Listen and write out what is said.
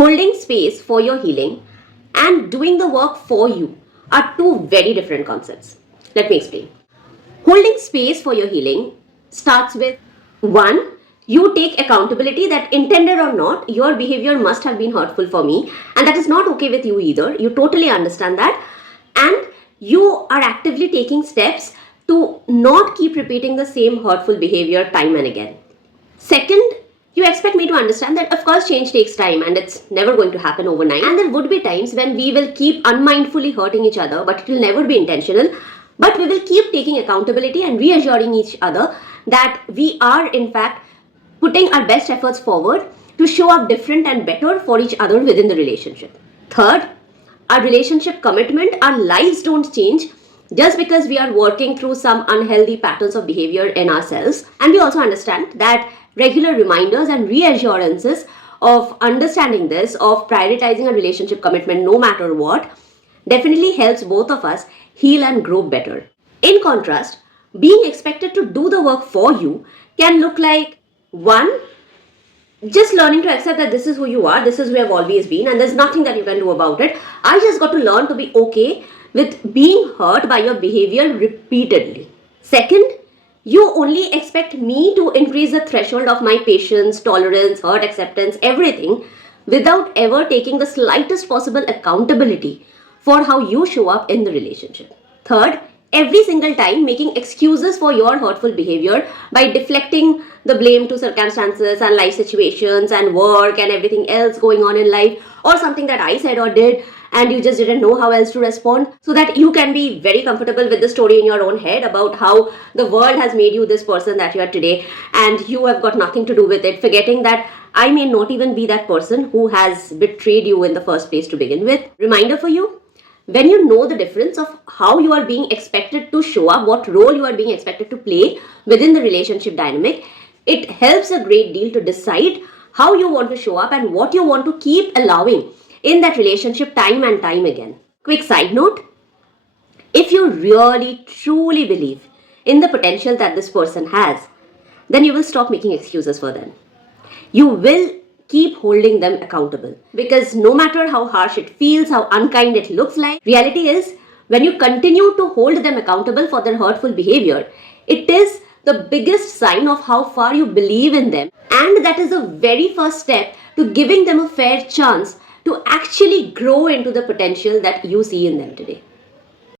Holding space for your healing and doing the work for you are two very different concepts. Let me explain. Holding space for your healing starts with one, you take accountability that intended or not, your behavior must have been hurtful for me, and that is not okay with you either. You totally understand that, and you are actively taking steps to not keep repeating the same hurtful behavior time and again. Second, you expect me to understand that of course change takes time and it's never going to happen overnight, and there would be times when we will keep unmindfully hurting each other, but it will never be intentional. But we will keep taking accountability and reassuring each other that we are in fact putting our best efforts forward to show up different and better for each other within the relationship. Third, our relationship commitment, our lives don't change just because we are working through some unhealthy patterns of behavior in ourselves. And we also understand that regular reminders and reassurances of understanding this, of prioritizing a relationship commitment no matter what, definitely helps both of us heal and grow better. In contrast, being expected to do the work for you can look like one, just learning to accept that this is who you are, this is who you have always been, and there's nothing that you can do about it. I just got to learn to be okay with being hurt by your behavior repeatedly. Second, you only expect me to increase the threshold of my patience, tolerance, hurt acceptance, everything, without ever taking the slightest possible accountability for how you show up in the relationship. Third, every single time making excuses for your hurtful behavior by deflecting the blame to circumstances and life situations and work and everything else going on in life, or something that I said or did and you just didn't know how else to respond, so that you can be very comfortable with the story in your own head about how the world has made you this person that you are today and you have got nothing to do with it, forgetting that I may not even be that person who has betrayed you in the first place to begin with. Reminder for you, when you know the difference of how you are being expected to show up, what role you are being expected to play within the relationship dynamic, it helps a great deal to decide how you want to show up and what you want to keep allowing in that relationship time and time again. Quick side note, if you really truly believe in the potential that this person has, then you will stop making excuses for them. You will keep holding them accountable, because no matter how harsh it feels, how unkind it looks like, reality is when you continue to hold them accountable for their hurtful behavior, it is the biggest sign of how far you believe in them, and that is the very first step to giving them a fair chance to actually grow into the potential that you see in them today.